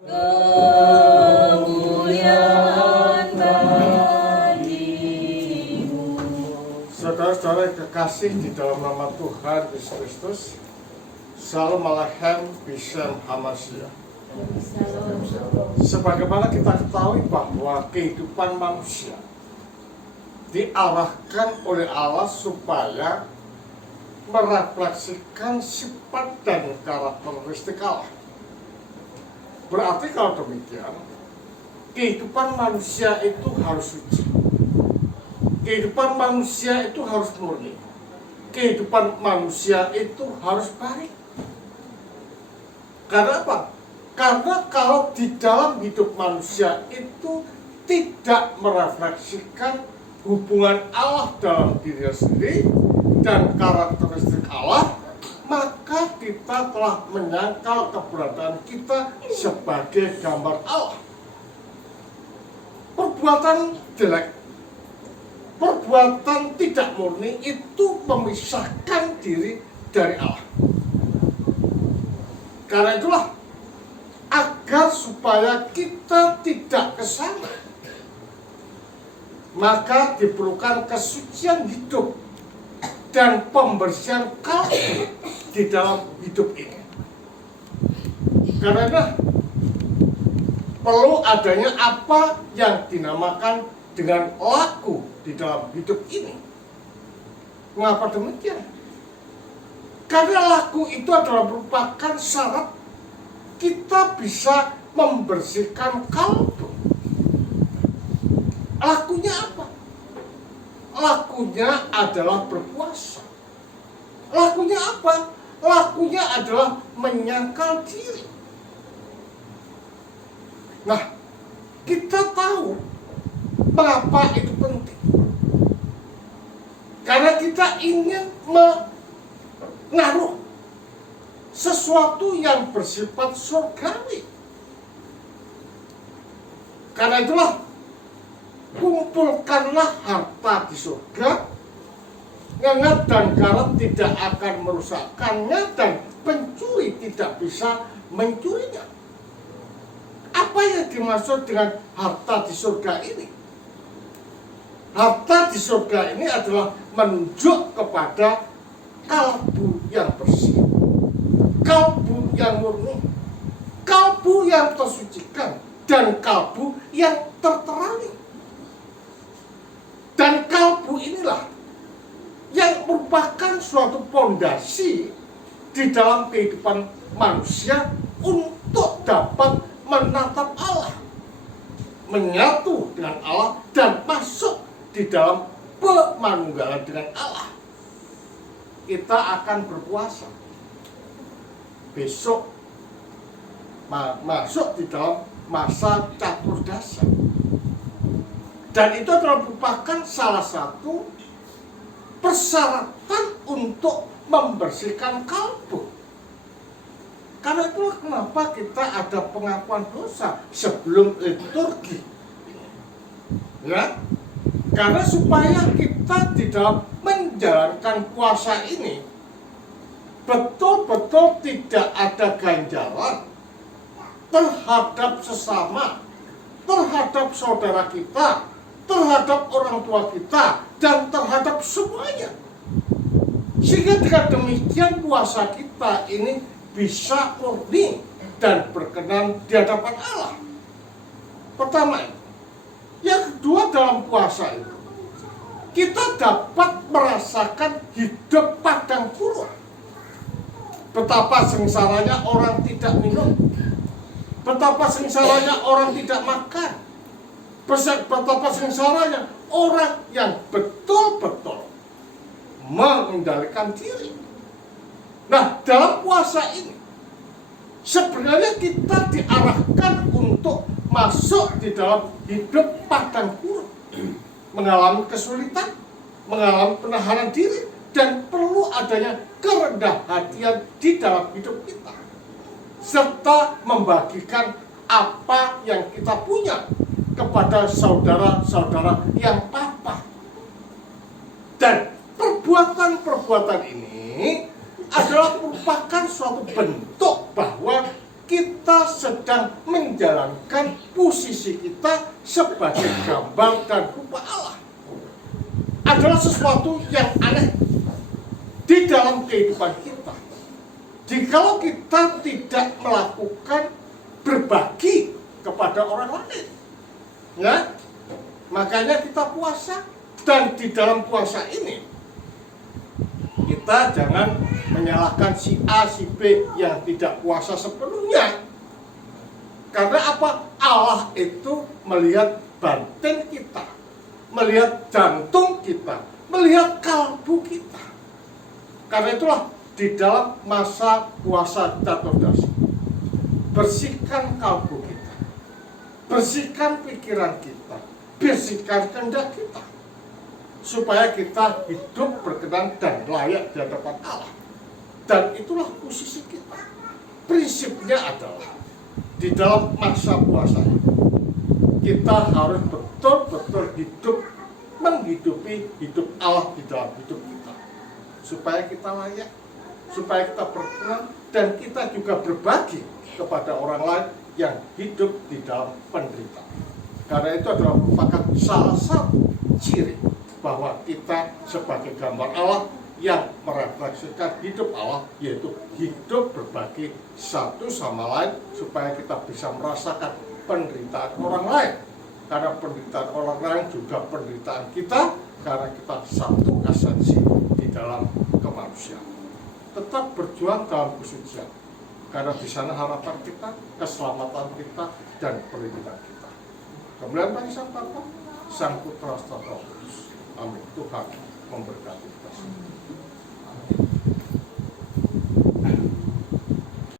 kemuliaan bagimu. Saudara-saudara yang kekasih di dalam nama Tuhan Yesus Kristus, Shalom Aleichem Bishem Hamashiach. Sebagaimana kita ketahui bahwa kehidupan manusia diarahkan oleh Allah supaya merefleksikan sifat dan karakteristik Allah. Berarti kalau demikian, kehidupan manusia itu harus suci. Kehidupan manusia itu harus murni. Kehidupan manusia itu harus baik. Karena apa? Karena kalau di dalam hidup manusia itu tidak merefleksikan hubungan Allah dalam dirinya sendiri dan karakteristik Allah, maka kita telah menyangkal keberadaan kita sebagai gambar Allah. Perbuatan jelek, perbuatan tidak murni itu memisahkan diri dari Allah. Karena itulah, agar supaya kita tidak ke sana, maka diperlukan kesucian hidup dan pembersihan kalbu di dalam hidup ini. Karena perlu adanya apa yang dinamakan dengan laku di dalam hidup ini. Mengapa demikian? Karena laku itu adalah merupakan syarat kita bisa membersihkan kalbu. Lakunya apa? Lakunya adalah berpuasa. Lakunya apa? Lakunya adalah menyangkal diri. Nah, kita tahu mengapa itu penting. Karena kita ingin menaruh sesuatu yang bersifat surgawi. Karena itulah, kumpulkanlah harta di surga, ngengat dan garam tidak akan merusakkannya, dan pencuri tidak bisa mencurinya. Apa yang dimaksud dengan harta di surga ini? Harta di surga ini adalah menunjuk kepada kalbu yang bersih, kalbu yang murni, kalbu yang tersucikan, dan kalbu yang terterangi. Dan kalbu inilah yang merupakan suatu fondasi di dalam kehidupan manusia untuk dapat menatap Allah, menyatu dengan Allah, dan masuk di dalam pemanunggalan dengan Allah. Kita akan berpuasa besok, masuk di dalam masa catur dasa. Dan itu adalah merupakan salah satu persyaratan untuk membersihkan kalbu. Karena itulah kenapa kita ada pengakuan dosa sebelum liturgi. Ya, karena supaya kita di dalam menjalankan puasa ini betul-betul tidak ada ganjalan terhadap sesama, terhadap saudara kita, terhadap orang tua kita, dan terhadap semuanya. Sehingga dengan demikian puasa kita ini bisa murni dan berkenan di hadapan Allah. Pertama, yang kedua, dalam puasa itu kita dapat merasakan hidup padang gurun. Betapa sengsaranya orang tidak minum, betapa sengsaranya orang tidak makan, betapa sengsaranya orang yang betul-betul mengendalikan diri. Nah, dalam puasa ini sebenarnya kita diarahkan untuk masuk di dalam hidup padang gurun, mengalami kesulitan, mengalami penahanan diri, dan perlu adanya kerendahan hatian di dalam hidup kita, serta membagikan apa yang kita punya kepada saudara-saudara yang papa. Dan perbuatan-perbuatan ini adalah merupakan suatu bentuk bahwa kita sedang menjalankan posisi kita sebagai gambar dan rupa Allah. Adalah sesuatu yang aneh di dalam kehidupan kita. Jikalau kita tidak melakukan berbagi kepada orang lain, ya, makanya kita puasa. Dan di dalam puasa ini kita jangan menyalahkan si A, si B yang tidak puasa sepenuhnya. Karena apa? Allah itu melihat batin kita, melihat jantung kita, melihat kalbu kita. Karena itulah di dalam masa puasa Caturdasi, bersihkan kalbu kita, bersihkan pikiran kita, bersihkan kehendak kita, supaya kita hidup berkenan dan layak di hadapan Allah. Dan itulah posisi kita. Prinsipnya adalah di dalam masa puasa ini kita harus betul-betul hidup, menghidupi hidup Allah di dalam hidup kita, supaya kita layak, supaya kita berkenan, dan kita juga berbagi kepada orang lain yang hidup di dalam penderitaan. Karena itu adalah merupakan salah satu ciri bahwa kita sebagai gambar Allah yang merefleksikan hidup Allah, yaitu hidup berbagi satu sama lain supaya kita bisa merasakan penderitaan orang lain. Karena penderitaan orang lain juga penderitaan kita, karena kita satu esensi di dalam kemanusiaan. Tetap berjuang dalam kesucian, karena di sana harapan kita, keselamatan kita, dan perlindungan kita. Kemudian bagi Sang Bapa, Sang Putra, Sang Roh Kudus. Amin. Tuhan memberkati kita semua.